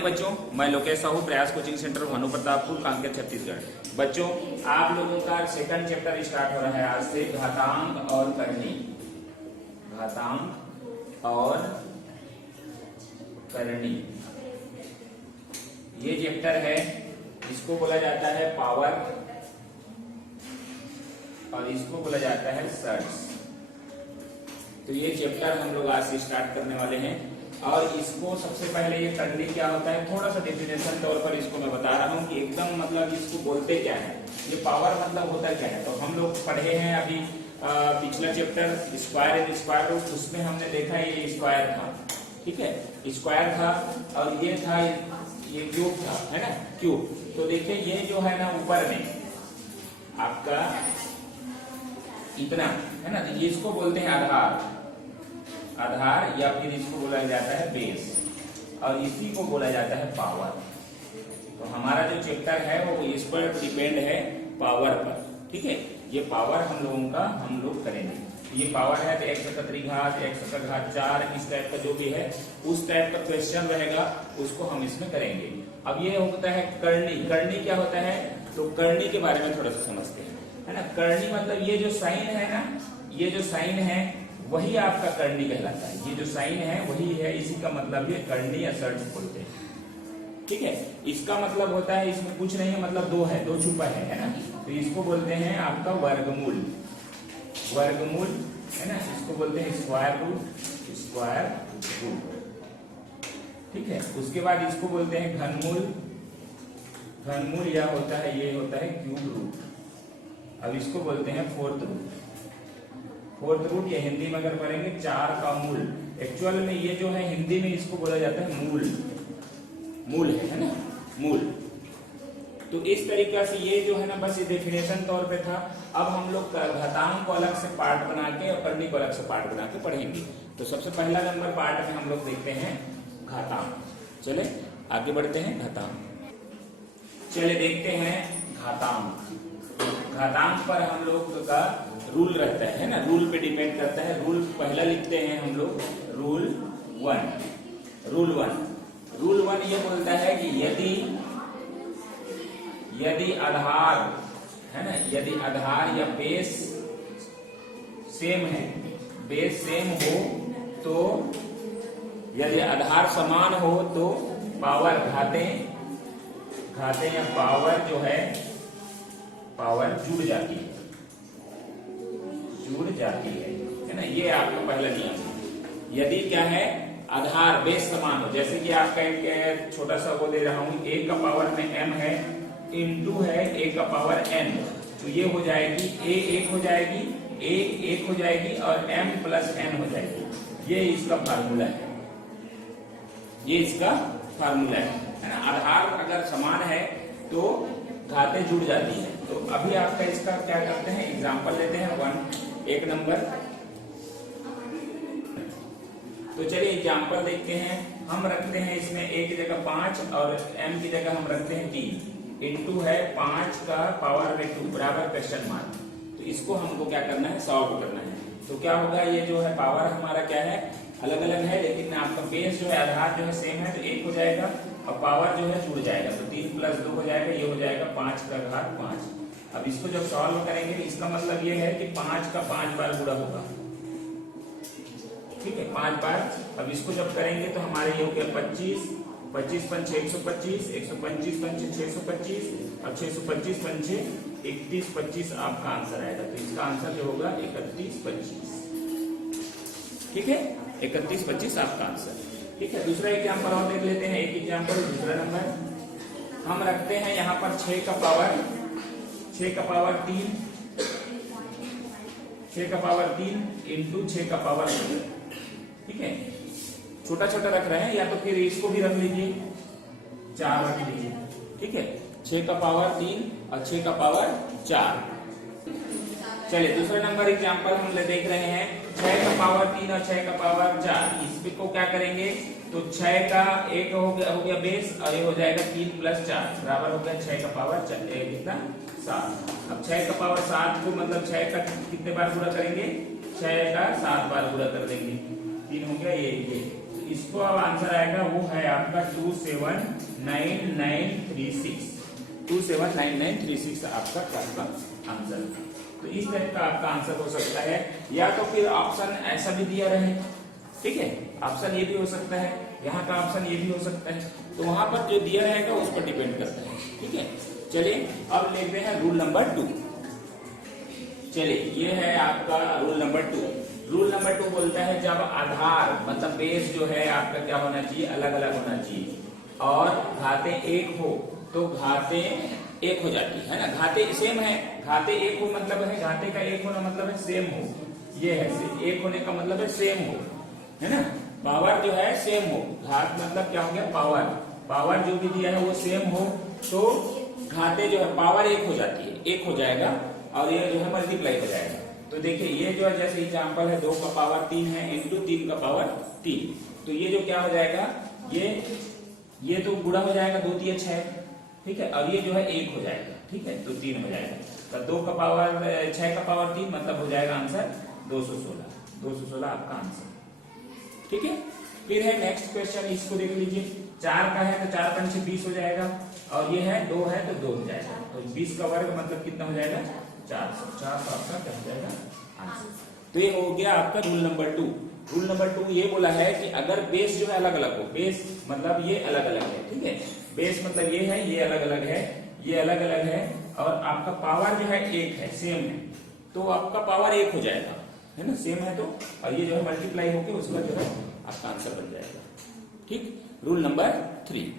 Morning बच्चों, मैं लोकेश साहू, प्रयास कोचिंग सेंटर भानु प्रतापपुर, कांकेर, छत्तीसगढ़। बच्चों, आप लोगों का सेकंड चैप्टर स्टार्ट हो रहा है आज से, घातांक और करनी। घातांक और करनी ये चैप्टर है, इसको बोला जाता है पावर और इसको बोला जाता है सर्ट्स। तो ये चैप्टर हम लोग आज से स्टार्ट करने वाले हैं और इसको सबसे पहले ये करनी क्या होता है, थोड़ा सा डेफिनेशन तौर पर इसको मैं बता रहा हूँ कि एकदम मतलब इसको बोलते क्या है, ये पावर मतलब होता क्या है। तो हम लोग पढ़े हैं अभी पिछला chapter square and square root, उसमें हमने देखा ये स्क्वायर था, ठीक है, स्क्वायर था और ये था ये क्यूब था, है ना, क्यूब। तो देखिए ये जो है ना ऊपर में आपका इतना है ना, तो ये इसको बोलते हैं आधार, आधार या फिर इसको बोला जाता है बेस और इसी को बोला जाता है पावर। तो हमारा जो चैप्टर है वो इस पर डिपेंड है, पावर पर, ठीक है। ये पावर हम लोगों का हम लोग करेंगे। ये पावर है तो x का त्रिघात, x का घात 4, इस टाइप का जो भी है उस टाइप का क्वेश्चन रहेगा, उसको हम इसमें करेंगे। अब ये होता है करनी। करनी क्या होता है, तो करनी के बारे में थोड़ा सा समझते हैं, है ना। करनी मतलब ये जो साइन है ना, ये जो साइन है वही आपका करनी कहलाता है। ये जो साइन है वही है, इसी का मतलब ये करनी या सर्ट्स बोलते हैं, ठीक है। इसका मतलब होता है, इसमें कुछ नहीं है, मतलब दो है, दो छुपा है ना। तो इसको बोलते हैं आपका वर्गमूल, वर्गमूल, है ना। इसको बोलते हैं स्क्वायर रूट, स्क्वायर रूट, ठीक है। उसके बाद इसको बोलते हैं घनमूल, घनमूल या होता है ये होता है क्यूब रूट। अब इसको बोलते हैं फोर्थ रूट। फोर्थ रूट या हिंदी में अगर पढ़ेंगे 4 का मूल। एक्चुअल में ये जो है हिंदी में इसको बोला जाता है मूल, मूल है ना, मूल। तो इस तरीका से ये जो है ना, बस ये डेफिनेशन तौर पे था। अब हम लोग घातांक को अलग से पार्ट बना के और करनी को अलग से पार्ट बना के पढ़ेंगे। तो सबसे पहला नंबर पार्ट में हम लोग देखते हैं घातांक। चले आगे बढ़ते हैं घातांक। चले देखते हैं घातांक। घातांक पर हम लोग का रूल रहता है ना, रूल पे डिपेंड करता है। रूल पहला लिखते हैं हम लोग, रूल 1। रूल 1 ये बोलता है कि यदि आधार है ना, यदि आधार या बेस सेम है, बेस सेम हो तो, यदि आधार समान हो तो पावर घाते या पावर जो है, पावर जुड़ जाती है, जुड़ जाती है ना। ये आपका पहला नियम। यदि क्या है, आधार बेस समान हो, जैसे कि आपका एक छोटा सा वो दे रहा हूं, a का पावर में m है, इंटू है a का पावर n, तो ये हो जाएगी a 1 हो जाएगी, a 1 हो जाएगी और m प्लस n हो जाएगी। ये इसका फार्मूला है, ये इसका फार्मूला है ना। आधार अगर समान है तो घातें जुड़ जाती है। तो अभी आपका इसका क्या करते हैं, एग्जांपल लेते हैं एक नंबर। तो चलिए एग्जांपल देखते हैं। हम रखते हैं इसमें a की जगह 5 और m की जगह हम रखते हैं 3, इंटू है 5 का पावर में 2 बराबर क्वेश्चन मार्क। तो इसको हमको क्या करना है, सॉल्व करना है। तो क्या होगा, ये जो है पावर हमारा क्या है, अलग अलग है, लेकिन आपका बेस जो है, आधार जो है सेम है, तो 1 हो जाएगा और पावर जो है जुड़ जाएगा, तो 3 + 2 हो जाएगा, ये हो जाएगा 5 का घात 5। अब इसको जब सॉल्व करेंगे तो इसका मतलब ये है कि 5 का 5 बार गुणा होगा, ठीक है, 5 बार। अब इसको जब करेंगे तो हमारे ये हो गया 25, 25 पंच 125, 125 पंच 625 और 625 पंच 31, 25 आपका आंसर आएगा। तो इसका आंसर जो होगा 31, 25, ठीक है, 31, 25 आपका आंसर, ठीक है। दूसरा एग्जाम्पल और देख लेते हैं। एक एग्जाम्पल, दूसरा नंबर हम रखते हैं यहाँ पर 6 का पावर 3, 6 का पावर 3 इंटू 6 का पावर 2, ठीक है। छोटा छोटा रख रहे हैं, या तो फिर इसको भी रख लीजिए, 4 रख लीजिए, ठीक है। 6 का पावर 3 और 6 का पावर 4। चलिए दूसरा नंबर एग्जांपल हम देख रहे हैं, 6 का पावर 3 और 6 का पावर 4। इसको क्या करेंगे, तो 6 का 1 हो गया बेस और ये हो जाएगा 3 + 4 बराबर हो गया 6 का पावर कितना, 7। अब 6 का पावर 7 को मतलब 6 का कितने बार गुणा करेंगे, 6 का 7 बार गुणा कर देंगे, 3 हो गया ये। इसको अब आंसर आएगा वो है आपका 2799936। 2799936 आपका आंसर। तो इस टाइप का आपका आंसर हो सकता है, या तो फिर ऑप्शन ऐसा भी दिया रहे, ठीक है, ऑप्शन ये भी हो सकता है, यहाँ का ऑप्शन ये भी हो सकता है। तो वहां पर जो दिया रहेगा उस पर डिपेंड करता है, ठीक है। चलिए अब लेते हैं रूल नंबर 2। चलिए ये है आपका रूल नंबर 2। रूल नंबर 2 बोलता है जब आधार मतलब बेस जो है आपका क्या होना चाहिए, अलग अलग होना चाहिए, और घाते एक हो तो घाते एक हो जाती है ना। घाते सेम है, घाते एक हो मतलब है, घाते का एक होना मतलब है सेम हो, ये है एक होने का मतलब है सेम हो, है ना। पावर जो है सेम हो, घात मतलब क्या हो गया पावर, पावर जो भी दिया है वो सेम हो तो घाते जो है पावर एक हो जाती है, एक हो जाएगा और ये जो है मल्टीप्लाई हो जाएगा। तो देखिए ये जो है जैसे एग्जांपल है 2 का पावर 3 है इंटू 3 का पावर 3, तो ये जो क्या हो जाएगा, ये तो गुणा हो जाएगा 2 3 6, ठीक है, और ये जो है 1 हो जाएगा, ठीक है, तो 3 हो जाएगा। तो 2 का पावर 6 का पावर 3 मतलब हो जाएगा आंसर 216 आपका आंसर, ठीक है। फिर है नेक्स्ट क्वेश्चन, इसको देख लीजिए। 4 का है तो 4 पंच 20 हो जाएगा, और ये है 2 है तो 2 हो जाएगा, तो 20 का वर्ग मतलब कितना हो जाएगा 400 आपका क्या हो जाएगा आंसर। तो ये हो गया आपका रूल नंबर 2। रूल नंबर 2 ये बोला है कि अगर बेस जो है अलग अलग हो, बेस मतलब ये अलग अलग है, ठीक है, बेस मतलब ये है, ये अलग अलग है, ये अलग अलग है, और आपका पावर जो है एक है सेम है, तो आपका पावर एक हो जाएगा, है ना, सेम है तो, और ये जो है मल्टीप्लाई होकर उसका जो है आपका आंसर बन जाएगा, ठीक। Rule number 3।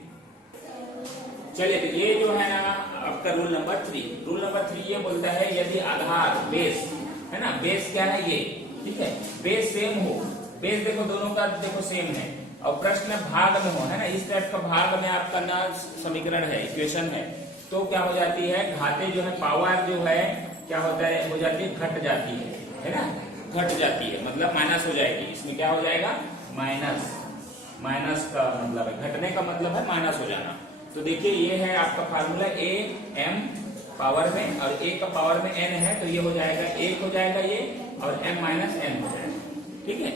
चलिए तो ये जो है ना आपका रूल नंबर 3। रूल नंबर 3 ये बोलता है यदि आधार बेस है ना, बेस क्या है ये, ठीक है, बेस सेम हो, बेस देखो दोनों का देखो सेम है, और प्रश्न भाग में हो, है ना, इस टाइप का भाग में आपका ना समीकरण है, इक्वेशन है, तो क्या हो जाती है घाते जो है पावर जो है क्या होता है हो जाती है घट जाती है ना, घट जाती है मतलब माइनस हो जाएगी। इसमें क्या हो जाएगा माइनस, माइनस का मतलब है घटने का मतलब है माइनस हो जाना। तो देखिए ये है आपका फार्मूला a m पावर में, और a का पावर में n है, तो ये हो जाएगा 1 हो जाएगा ये, और m माइनस n हो जाएगा, ठीक है।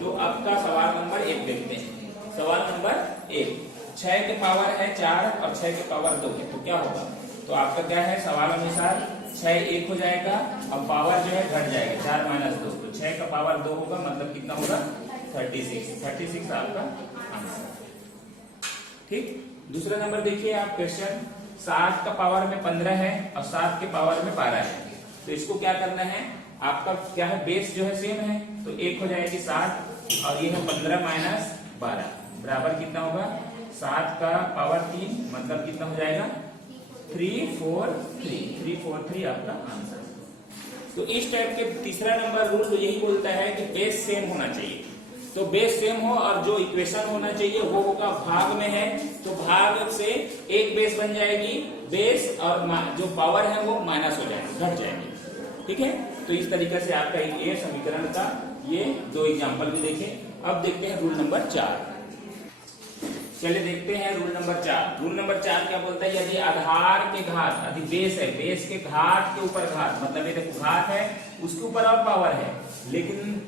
तो आपका सवाल नंबर 1 देखते हैं। सवाल नंबर 1, 6 के पावर है 4 और 6 के पावर 2 है, तो क्या होगा, तो आपका क्या है सवाल अनुसार 6 1 हो जाएगा और पावर जो है घट जाएगा 4 माइनस 2, तो 6 का पावर 2 होगा मतलब कितना होगा 36 आपका आंसर, ठीक। दूसरा नंबर देखिए आप क्वेश्चन, 7 का पावर में 15 है और 7 के पावर में 12 है, तो इसको क्या करना है, आपका क्या है बेस जो है सेम है, तो 1 हो जाएगी 7 और ये है 15 माइनस 12 बराबर कितना होगा 7 का पावर 3 मतलब कितना हो जाएगा 343 आपका आंसर। तो इस टाइप के तीसरा नंबर रूल तो यही बोलता है कि बेस सेम होना चाहिए, तो बेस सेम हो और जो इक्वेशन होना चाहिए वो होगा भाग में है, तो भाग से एक बेस बन जाएगी, बेस और जो पावर है वो माइनस हो जाएगी, घट जाएगी, ठीक है। तो इस तरीके से आपका ये समीकरण का ये 2 एग्जांपल भी देखें। अब देखते हैं रूल नंबर 4। चलिए देखते हैं रूल नंबर 4। रूल नंबर 4 क्या बोलता है, यदि आधार के घात, यदि बेस है, बेस के घात के ऊपर घात मतलब ये देखो घात है उसके ऊपर और पावर है, लेकिन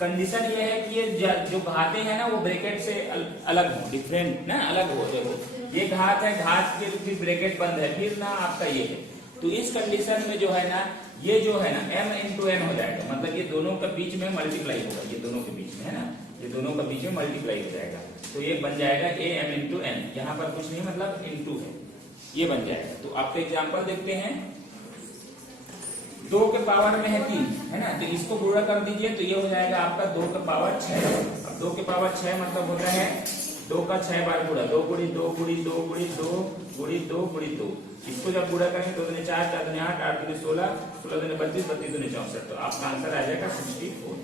कंडीशन ये है कि ये जो घाते हैं ना वो ब्रैकेट से अलग हो, डिफरेंट ना अलग हो। देखो ये घात है, घात के फिर ब्रैकेट बंद है, फिर ना आपका ये है, तो इस कंडीशन में जो है ना ये जो है ना m इंटू n हो जाएगा, मतलब ये दोनों के बीच में मल्टीप्लाई होगा, ये दोनों के बीच में है ना, ये दोनों के बीच में मल्टीप्लाई हो जाएगा, तो ये बन जाएगा a m इंटू n, यहाँ पर कुछ नहीं मतलब इंटू है, ये बन जाएगा। तो आपका एग्जाम्पल देखते हैं, 2 के पावर में है 3 है ना, तो इसको गुणा कर दीजिए तो ये हो जाएगा आपका 2 के पावर 6। अब 2 के पावर 6 मतलब होता है 2 का 6 बार गुणा, 2 गुणी 2 गुणी 2 गुणी 2 गुणी 2 गुणी 2, इसको जब गुणा करेंगे 2 दूनी 4 4 दूनी 8 8 दूनी 16 16 दूनी 32 32 दूनी 64, तो आपका आंसर आ जाएगा 64,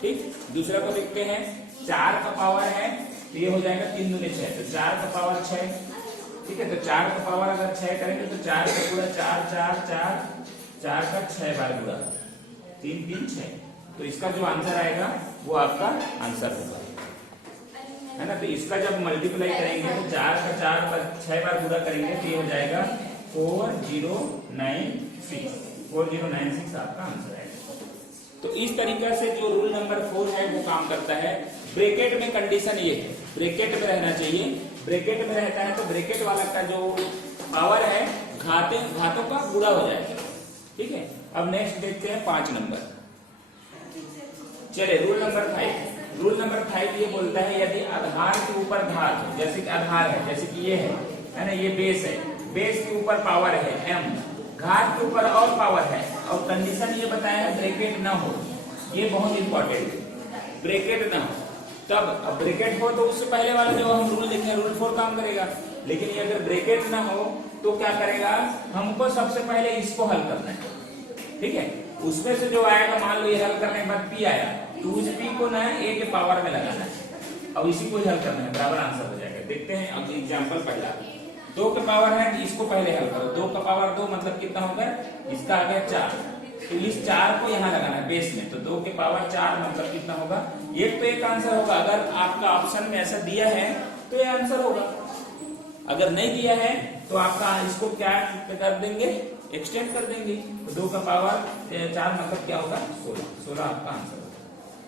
ठीक। दूसरा को देखते हैं, 4 का पावर है तो ये हो जाएगा 3 दूनी 6, तो 4 का पावर 6, ठीक है। तो 4 का पावर अगर 6 करेंगे तो 4 का गुणा 4 4 4 4 का 6 बार गुणा 3 3 6, तो इसका जो आंसर आएगा वो आपका आंसर होगा, है ना। तो इसका जब मल्टीप्लाई करेंगे तो 4 का 4 पर 6 बार गुणा करेंगे तो ये हो जाएगा 4096 आपका आंसर आएगा। तो इस तरीके से जो रूल नंबर 4 है वो काम करता है। ब्रैकेट में कंडीशन ये है, ब्रैकेट में रहना चाहिए। ब्रैकेट में रहता है तो ब्रैकेट वाला का जो पावर है घातों का गुणा हो जाएगा। ठीक है, अब नेक्स्ट देखते हैं 5 नंबर। चले रूल नंबर 5। रूल नंबर 5 ये बोलता है यदि आधार के ऊपर घात हो, जैसे कि आधार है, जैसे कि ये है ना, ये बेस है, बेस के ऊपर पावर है m, घात के ऊपर और पावर है, और कंडीशन ये बताया है ब्रैकेट ना हो। ये बहुत इंपॉर्टेंट है, ब्रैकेट ना हो। तब अब ब्रैकेट हो तो उससे पहले वाला जो हम रूल लिखे हैं रूल 4 काम करेगा। लेकिन ये अगर ब्रैकेट ना हो तो क्या करेगा, हमको सबसे पहले इसको हल करना है। ठीक है, उसमें से जो आएगा, मान लो ये हल करने के बाद p आया तो उस p को ना a के पावर में लगाना है, अब इसी को ही हल करना है, बराबर आंसर हो जाएगा। देखते हैं अब एग्जांपल पहला, 2 का पावर है, इसको पहले हल करो। 2 का पावर 2 मतलब कितना होगा, इसका आ गया 4, तो इस 4 को यहाँ लगाना है बेस में, तो 2 के पावर 4 मतलब कितना होगा, एक तो एक आंसर होगा। अगर आपका ऑप्शन में ऐसा दिया है तो ये आंसर होगा, अगर नहीं दिया है तो आपका इसको क्या कर देंगे, एक्सटेंड कर देंगे। तो 2 का पावर 4 मतलब क्या होगा, 16 आपका आंसर होगा।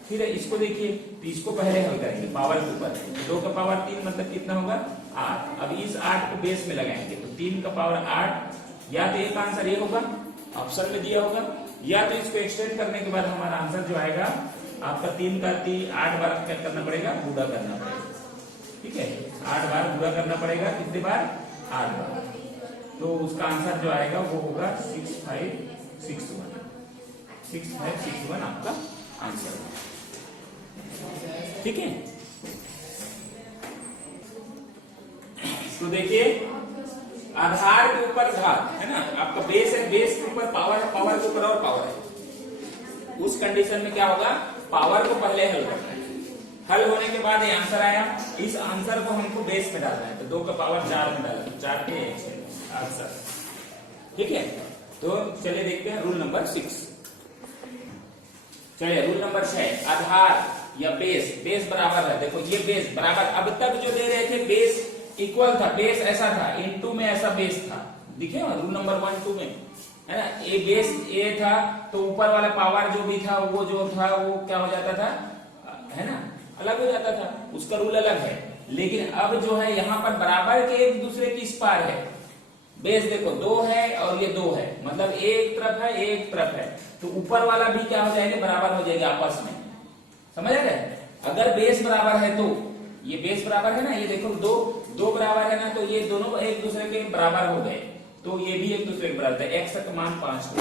फिर इसको देखिए, तो इसको पहले हल करेंगे पावर के ऊपर। 2 का पावर 3 मतलब कितना होगा, 8। अब इस 8 को बेस में लगाएंगे तो 3 का पावर 8, या तो एक आंसर ये होगा, ऑप्शन में दिया होगा, या तो इसको एक्सटेंड करने के बाद हमारा आंसर जो आएगा आपका 3 का 8 बार क्या करना पड़ेगा, गुणा करना पड़ेगा। ठीक है, 8 बार गुणा करना पड़ेगा, कितने बार, 8 बार। तो उसका आंसर जो आएगा वो होगा 6561। 6561 आपका आंसर होगा। ठीक है, तो देखिए आधार के ऊपर घात है ना, आपका बेस है, बेस के ऊपर पावर है, पावर के ऊपर और पावर है। उस कंडीशन में क्या होगा, पावर को पहले हल करना है, हल होने के बाद ये आंसर आया, इस आंसर को हमको बेस में डालना है, तो 2 का पावर 4 में डालना है, 4 के आंसर। ठीक है, तो चलिए देखते हैं रूल नंबर 6। चलिए रूल नंबर 6, आधार या बेस, बेस बराबर है। देखो ये बेस बराबर, अब तक जो दे रहे थे बेस इक्वल था, बेस ऐसा था, इनटू में ऐसा बेस था, दिखे रूल नंबर 1 2 में है ना, ए बेस ए था तो ऊपर वाला पावर जो भी था वो जो था वो क्या हो जाता था, है ना, अलग हो जाता था, उसका रूल अलग है। लेकिन अब जो है यहाँ पर बराबर के एक दूसरे की इस पार है। बेस देखो 2 है और ये 2 है, मतलब एक तरफ है एक तरफ है, तो ऊपर वाला भी क्या हो जाएगा, बराबर हो जाएगा आपस में। समझ आ गया, अगर बेस बराबर है तो ये बेस बराबर है ना, ये देखो 2 बराबर है ना, तो ये दोनों एक दूसरे के बराबर हो गए, तो ये भी एक दूसरे के बराबर है, x का मान 5 हो।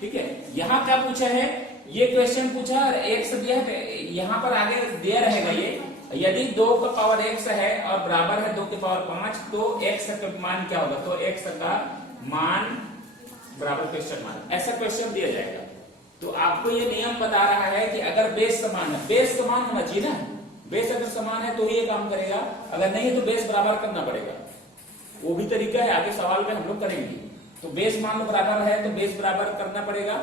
ठीक है, यहाँ क्या पूछा है, ये क्वेश्चन पूछा और x दिया है, यहाँ पर आगे दिया रहेगा ये, यदि 2 का पावर x है और बराबर है 2 के पावर 5, तो x का मान क्या होगा, तो x का मान बराबर क्वेश्चन मार्क, ऐसा क्वेश्चन दिया जाएगा। तो आपको ये नियम बता रहा है कि अगर बेस समान है, बेस समान होना चाहिए ना, बेस अगर समान है तो ही ये काम करेगा, अगर नहीं है तो बेस बराबर करना पड़ेगा। वो भी तरीका है, आगे सवाल में हम लोग करेंगे। तो बेस मान लो बराबर है तो बेस बराबर करना पड़ेगा,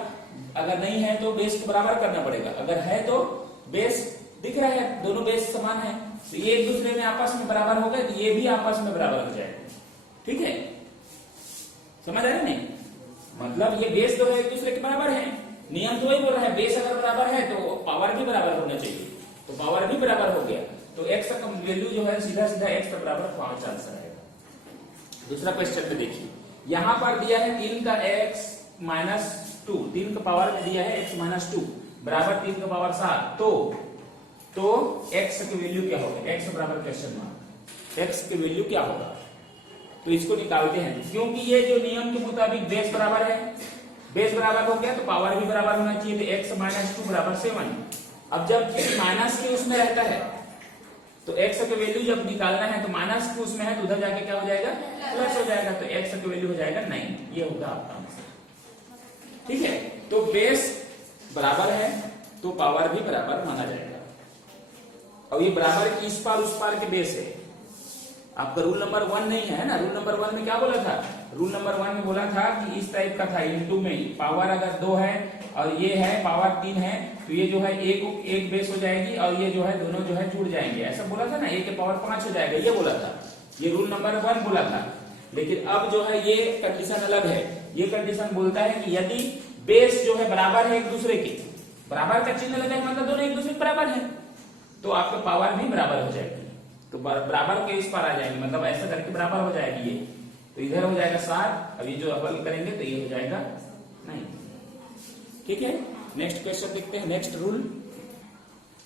अगर नहीं है तो बेस को बराबर करना पड़ेगा, अगर है तो बेस दिख रहा है, दोनों बेस समान है, तो ये एक दूसरे में आपस में बराबर हो गए, तो ये भी आपस में बराबर हो जाएगा। ठीक है, समझ आ रहा है नहीं, मतलब ये बेस तो एक दूसरे के बराबर है, नियम तो वही बोल रहा है, बेस अगर बराबर है तो पावर भी बराबर होना चाहिए, तो पावर भी बराबर हो गया, तो x का वैल्यू जो है सीधा सीधा x का बराबर 5 आंसर आएगा। दूसरा क्वेश्चन में देखिए, यहाँ पर दिया है 3 का x माइनस 2, 3 का पावर में दिया है x माइनस 2 बराबर 3 का पावर 7, तो x की वैल्यू क्या होगा, x बराबर क्वेश्चन मार्क, x की वैल्यू क्या होगा, तो इसको निकालते हैं। क्योंकि ये जो नियम के मुताबिक बेस बराबर है, बेस बराबर हो गया तो पावर भी बराबर होना चाहिए, तो x माइनस 2 बराबर 7। अब जब माइनस के उसमें रहता है तो x की वैल्यू जब निकालना है तो माइनस के उसमें है तो उधर जाके क्या हो जाएगा, प्लस हो जाएगा, तो x की वैल्यू हो जाएगा 9, ये होगा आपका आंसर। ठीक है, तो बेस बराबर है तो पावर भी बराबर माना जाएगा, और ये बराबर की इस पार उस पार के बेस है। आपका रूल नंबर 1 नहीं है ना, रूल नंबर 1 में क्या बोला था, रूल नंबर 1 में बोला था कि इस टाइप का था, इनटू में पावर अगर 2 है और ये है पावर 3 है, तो ये जो है एक बेस हो जाएगी और ये जो है दोनों जो है जुड़ जाएंगे, ऐसा बोला था ना, a के पावर 5 हो जाएगा, ये बोला था, ये रूल नंबर 1 बोला था। लेकिन अब जो है ये कंडीशन अलग है, ये कंडीशन बोलता है कि यदि बेस जो है बराबर है एक दूसरे के, बराबर का चिन्ह लगाए मतलब दोनों एक दूसरे के बराबर है, तो आपके पावर भी बराबर हो जाएगी। तो बराबर के इस पर आ जाएंगे, मतलब ऐसा करके बराबर हो जाएगी ये, तो इधर हो जाएगा 7। अभी जो हल करेंगे तो ये हो जाएगा 9। ठीक है, नेक्स्ट क्वेश्चन देखते हैं, नेक्स्ट रूल।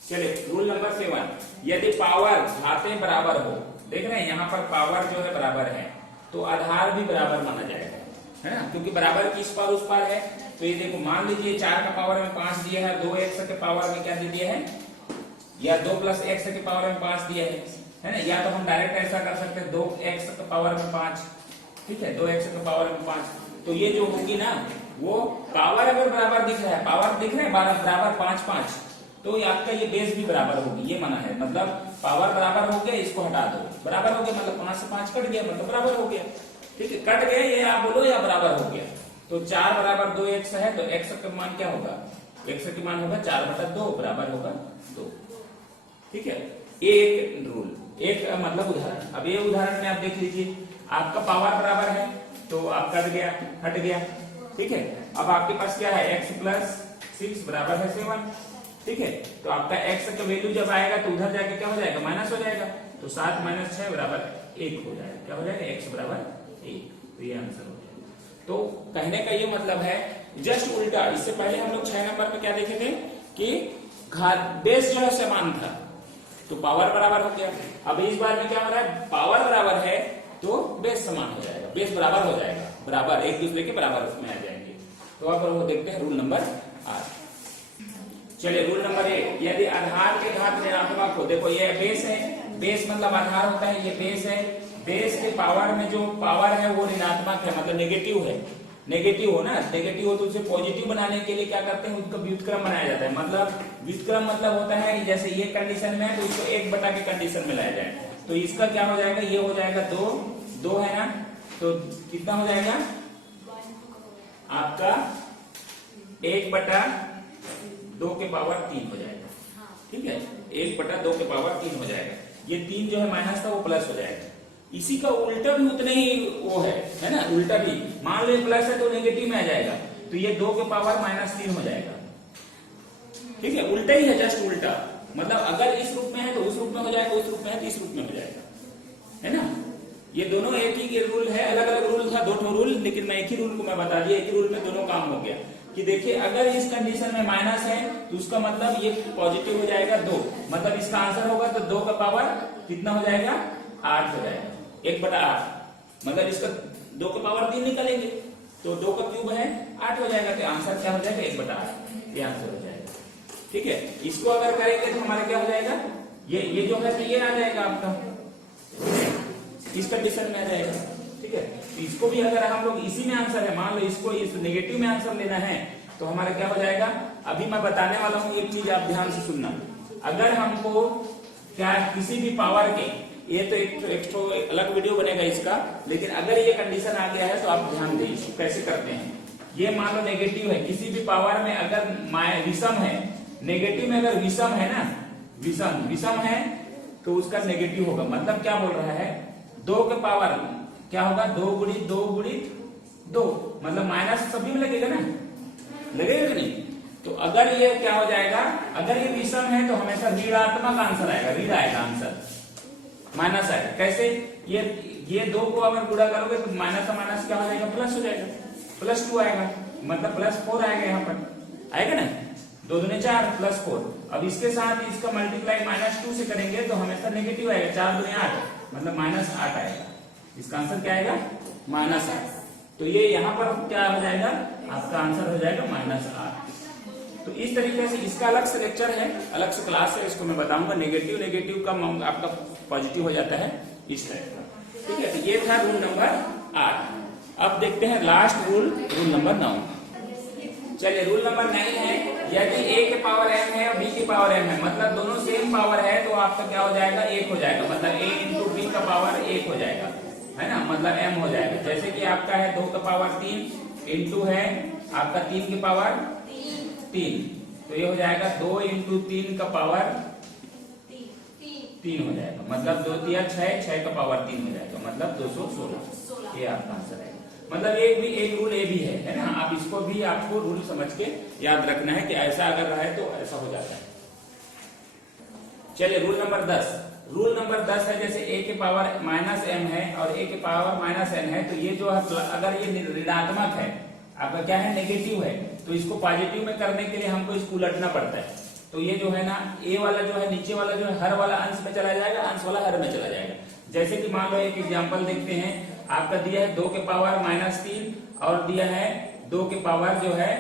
चलिए रूल नंबर 7, यदि पावर घातें बराबर हो, देख रहे हैं यहाँ पर पावर जो है बराबर है, तो आधार भी बराबर माना जाएगा, है ना, क्योंकि बराबर किस पर उस पर है। तो ये देखो, मान लीजिए 4 का पावर में 5 दिया है, 2x के पावर में क्या दे दिया है, या 2 + x के पावर में 5 दिया है ना। या तो हम डायरेक्ट ऐसा कर सकते हैं 2x के पावर में 5, ठीक है, 2x के पावर में 5। तो ये जो होगी ना, वो पावर अगर बराबर दिख रहा है, पावर दिख रहा है बराबर 5 5, तो आपका ये बेस भी बराबर होगी, ये माना है। मतलब पावर बराबर हो गया, इसको हटा दो, बराबर हो गया मतलब 5 से 5 कट गया, मतलब बराबर हो गया। ठीक है, कट गया ये आप बोलो या बराबर हो गया। तो 4 बराबर 2x है, तो x का मान क्या होगा, x का मान होगा 4/2 बराबर होगा 2। ठीक है, एक रूल, एक मतलब उदाहरण। अब ये उदाहरण में आप देख लीजिए, आपका पावर बराबर है तो आप कट गया, हट गया। ठीक है, अब आपके पास क्या है, x + 6 बराबर है 7। ठीक है, तो आपका x का वैल्यू जब आएगा तो उधर जाके क्या हो जाएगा, माइनस हो जाएगा। तो 7 - 6 बराबर 1 हो जाएगा, क्या हो जाएगा, x बराबर 1। तो ये आंसर हो जाएगा। तो कहने का ये मतलब है जस्ट उल्टा। इससे पहले हम लोग 6 नंबर पे क्या देखे थे कि बेस जो है समान था तो पावर बराबर हो गया। अब इस बार में क्या हो रहा है, पावर बराबर है तो बेस समान हो जाएगा, बेस बराबर हो जाएगा, बराबर एक दूसरे के बराबर उसमें आ जाएंगे। तो अब वो देखते हैं रूल नंबर 8। चलिए रूल नंबर 1, यदि आधार के घात ऋणात्मक हो, देखो ये बेस है, बेस मतलब आधार होता है, ये बेस है, बेस के पावर में जो पावर है वो ऋणात्मक है, मतलब नेगेटिव है। नेगेटिव हो ना, नेगेटिव हो तो उसे पॉजिटिव बनाने के लिए क्या करते हैं, उसका व्युत्क्रम बनाया जाता है। मतलब व्युत्क्रम मतलब होता है जैसे ये कंडीशन में है तो इसको 1/, के कंडीशन में लाया जाए, तो इसका क्या हो जाएगा, ये हो जाएगा 2 है ना, तो कितना हो जाएगा आपका 1/2 के पावर 3 हो जाएगा। ठीक है, 1/2 के पावर 3 हो जाएगा। ये 3 जो है माइनस था वो प्लस हो जाएगा। इसी का उल्टा भी उतने ही वो है ना, उल्टा भी मान लो प्लस है तो नेगेटिव में आ जाएगा, तो ये 2 के पावर -3 हो जाएगा। ठीक है, उल्टा ही है, जस्ट उल्टा। मतलब अगर इस रूप में है तो उस रूप में हो जाएगा, उस रूप में है तो इस रूप में हो जाएगा, है ना। ये दोनों एक ही रूल है, अलग अलग रूल था, 2 रूल, लेकिन मैं एक ही रूल को मैं बता दिया, एक ही रूल में दोनों काम हो गया। कि देखिए अगर इस कंडीशन में माइनस है तो उसका मतलब ये पॉजिटिव हो जाएगा 2, मतलब इसका आंसर होगा तो 2 का पावर कितना हो जाएगा, 8 हो जाएगा, 1/8। मतलब इसका 2 का पावर 3 निकालेंगे तो 2 का क्यूब है 8 हो जाएगा, तो आंसर क्या हो जाएगा, 1/8, ये आंसर हो जाएगा। ठीक है, इसको अगर करेंगे तो हमारा क्या हो जाएगा, ये जो है तो ये आ जाएगा आपका, इस कंडीशन में आ जाएगा। ठीक है, तो इसको भी अगर हम लोग इसी में आंसर है, मान लो इसको इस नेगेटिव में आंसर लेना है तो हमारा क्या हो जाएगा। अभी मैं बताने वाला हूं, एक चीज आप ध्यान से सुनना। अगर हमको क्या किसी भी पावर के, ये तो एक अलग वीडियो बनेगा इसका, लेकिन अगर ये कंडीशन आ गया है तो आप ध्यान दें इसको कैसे करते हैं। ये मान लो नेगेटिव है, किसी भी पावर में अगर विषम है, नेगेटिव में अगर विषम है ना, विषम है तो उसका नेगेटिव होगा। मतलब क्या बोल रहा है, 2 के पावर क्या होगा, 2 × 2 × 2, मतलब माइनस सभी में लगेगा ना, लगेगा कि नहीं। तो अगर ये क्या हो जाएगा, अगर ये विषम है तो हमेशा ऋणात्मक आंसर आएगा, ऋण आएगा आंसर, माइनस आएगा। कैसे, ये 2 को अगर गुणा करोगे तो माइनस का माइनस क्या हो जाएगा, प्लस हो जाएगा, +2 आएगा, मतलब +4 आएगा, यहाँ पर आएगा ना, 2 दूनी 4 +4। अब इसके साथ इसका मल्टीप्लाई -2 से करेंगे तो हमेशा नेगेटिव आएगा, 4 दूनी 8, मतलब -8 आएगा। इसका आंसर क्या आएगा, -8। तो ये यहाँ पर क्या हो जाएगा, आपका आंसर हो जाएगा -8। तो इस तरीके से इसका अलग से लेक्चर है, अलग से क्लास है, इसको मैं बताऊंगा। नेगेटिव का आपका पॉजिटिव हो जाता है इस टाइप का। ठीक है, तो ये था रूल नंबर 8। अब देखते हैं लास्ट रूल नंबर 9। चलिए रूल नंबर 9 है, यदि a के पावर m है और b की पावर m है, मतलब दोनों सेम पावर है तो आपका क्या हो जाएगा, 1 हो जाएगा, मतलब a × b का पावर 1 हो जाएगा, है ना, मतलब m हो जाएगा। जैसे कि आपका है 2 का पावर 3 इंटू है आपका 3 की पावर 3, तो ये हो जाएगा 2 × 3 का पावर 3 हो जाएगा, मतलब 2 × 3 = 6, 6 का पावर 3 हो जाएगा, मतलब 216। ये आपका आंसर है। मतलब एक रूल ए भी है ना। आप इसको भी आपको रूल समझ के याद रखना है कि ऐसा अगर रहे तो ऐसा हो जाता है। चलिए रूल नंबर 10। रूल नंबर 10 है जैसे a के पावर -m है और a के पावर -n है, तो ये जो अगर ये ऋणात्मक है, आपका क्या है, नेगेटिव है, तो इसको पॉजिटिव में करने के लिए हमको इसको उलटना पड़ता है। तो ये जो है ना, a वाला जो है नीचे वाला जो है हर वाला अंश में चला जाएगा, अंश वाला हर में चला जाएगा। जैसे कि मान लो एक एग्जांपल देखते हैं, आपका दिया है 2 के पावर -3 और दिया है 2 के पावर जो है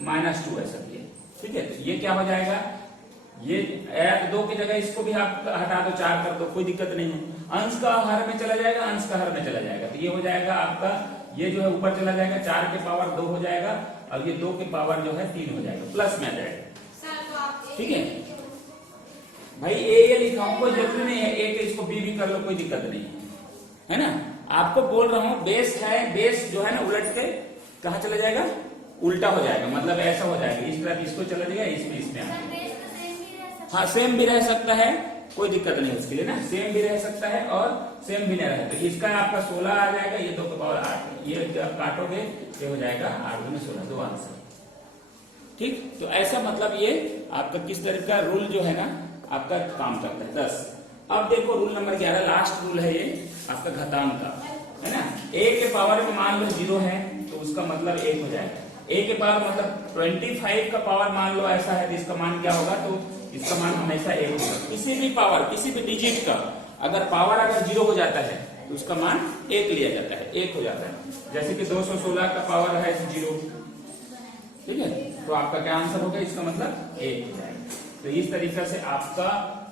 -2 ऐसा दिया, ठीक है। तो ये क्या हो जाएगा, ये 2 की जगह इसको भी आप हटा दो, 4 कर दो, कोई दिक्कत नहीं है। अंश का हर में चला जाएगा, अंश का हर में चला जाएगा, तो ये हो जाएगा आपका, ये जो है ऊपर चला जाएगा, 4 के पावर 2 हो जाएगा और ये 2 के पावर जो है 3 हो जाएगा, प्लस में आ जाएगा, ठीक है भाई। ये लिखा हूं, कोई जरूरी नहीं है ए के इसको बी भी कर लो, कोई दिक्कत नहीं है ना। आपको बोल रहा हूं बेस है, बेस जो है ना उलट के कहा चला जाएगा, उल्टा हो जाएगा, मतलब ऐसा हो जाएगा, इस तरह इसको चला जाएगा, इसमें हाँ सेम भी रह सकता है, कोई दिक्कत नहीं उसके लिए ना, सेम भी रह सकता है और सेम भी नहीं रहे। तो इसका आपका 16 आ जाएगा, ये 2 के पावर 8, ये काटोगे ये हो जाएगा 8 में 16, 2 आंसर, ठीक। तो ऐसा मतलब ये आपका किस तरह का रूल जो है ना आपका काम करता है। 10। अब देखो रूल नंबर 11, लास्ट रूल है ये आपका घातांक का, है ना। a के पावर में मान लो 0 है तो उसका मतलब 1 हो जाएगा। a के पावर मतलब 25 का पावर मान लो ऐसा है तो इसका मान क्या होगा, तो इसका मान हमेशा 1 होगा। किसी भी पावर, किसी भी डिजिट का अगर पावर अगर 0 हो जाता है तो उसका मान 1 लिया जाता है, 1 हो जाता है। जैसे कि 216 का पावर है 0, ठीक है, तो आपका क्या आंसर होगा, इसका मतलब 1 हो जाएगा। तो इस तरीके से आपका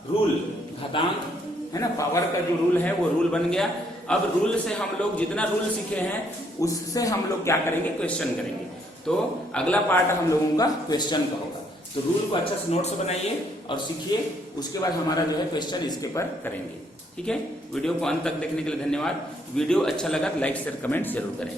रूल घातांक है ना, पावर का जो रूल है वो रूल बन गया। अब रूल से हम लोग जितना रूल सीखे हैं उससे हम लोग क्या करेंगे, क्वेश्चन करेंगे। तो अगला पार्ट हम लोगों का क्वेश्चन का होगा। तो रूल को अच्छा से नोट्स बनाइए और सीखिए, उसके बाद हमारा जो है क्वेश्चन इसके पर करेंगे, ठीक है। वीडियो को अंत तक देखने के लिए धन्यवाद। वीडियो अच्छा लगा तो लाइक शेयर कमेंट जरूर करें।